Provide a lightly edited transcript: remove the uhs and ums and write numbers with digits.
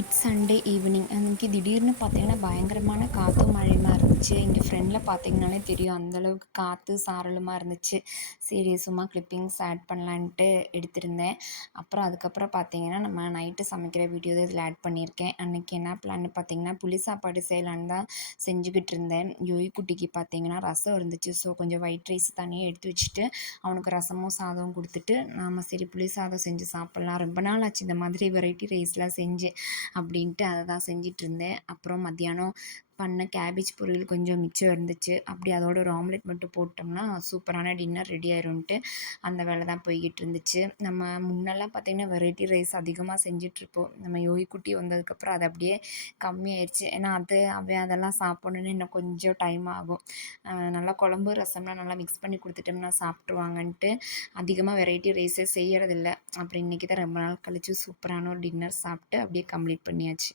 It's Sunday evening அன்றைக்கி திடீர்னு பார்த்தீங்கன்னா பயங்கரமான காற்றும் மழையுமா இருந்துச்சு. இங்கே ஃப்ரெண்டில் பார்த்தீங்கனாலே தெரியும் அந்தளவுக்கு காற்று சாரலுமா இருந்துச்சு. சரி சும்மா கிளிப்பிங்ஸ் ஆட் பண்ணலான்ட்டு எடுத்திருந்தேன். அதுக்கப்புறம் பார்த்தீங்கன்னா நம்ம நைட்டு சமைக்கிற வீடியோ தான் இதில் ஆட் பண்ணியிருக்கேன். அன்றைக்கி என்ன பிளான்னு பார்த்தீங்கன்னா புளி சாப்பாடு செய்யலான்னு தான் செஞ்சுக்கிட்டு இருந்தேன். யோகி குட்டிக்கு பார்த்தீங்கன்னா ரசம் இருந்துச்சு. ஸோ கொஞ்சம் ஒயிட் ரைஸ் தனியாக எடுத்து வச்சுட்டு அவனுக்கு ரசமும் சாதமும் கொடுத்துட்டு நாம் சரி புளி சாதம் செஞ்சு சாப்பிட்லாம். ரொம்ப நாள் ஆச்சு இந்த மாதிரி வெரைட்டி ரைஸ்லாம் செஞ்சு அப்படின்ட்டு அதை தான் செஞ்சிட்ருந்தேன். அப்புறம் மத்தியானம் பண்ண கேபேஜ் பொரியல் கொஞ்சம் மிச்சம் இருந்துச்சு. அப்படி அதோட ஒரு ஆம்லெட் மட்டும் போட்டோம்னா சூப்பரான டின்னர் ரெடி ஆயிரும்ன்ட்டு அந்த வேலை தான் போய்கிட்டு இருந்துச்சு. நம்ம முன்னெல்லாம் பார்த்திங்கன்னா வெரைட்டி ரைஸ் அதிகமாக செஞ்சிட்ருப்போம். நம்ம யோகி குட்டி வந்ததுக்கப்புறம் அது அப்படியே கம்மியாயிடுச்சு. ஏன்னா அவன் அதெல்லாம் சாப்பிட்ணுன்னு இன்னும் கொஞ்சம் டைம் ஆகும். நல்லா குழம்பு ரசம்லாம் நல்லா மிக்ஸ் பண்ணி கொடுத்துட்டோம்னா சாப்பிட்ருவாங்கன்ட்டு அதிகமாக வெரைட்டி ரைஸே செய்யறதில்ல. அப்புறம் இன்றைக்கி தான் ரொம்ப நாள் கழித்து சூப்பரான ஒரு டின்னர் சாப்பிட்டு அப்படியே கம்ப்ளீட் பண்ணியாச்சு.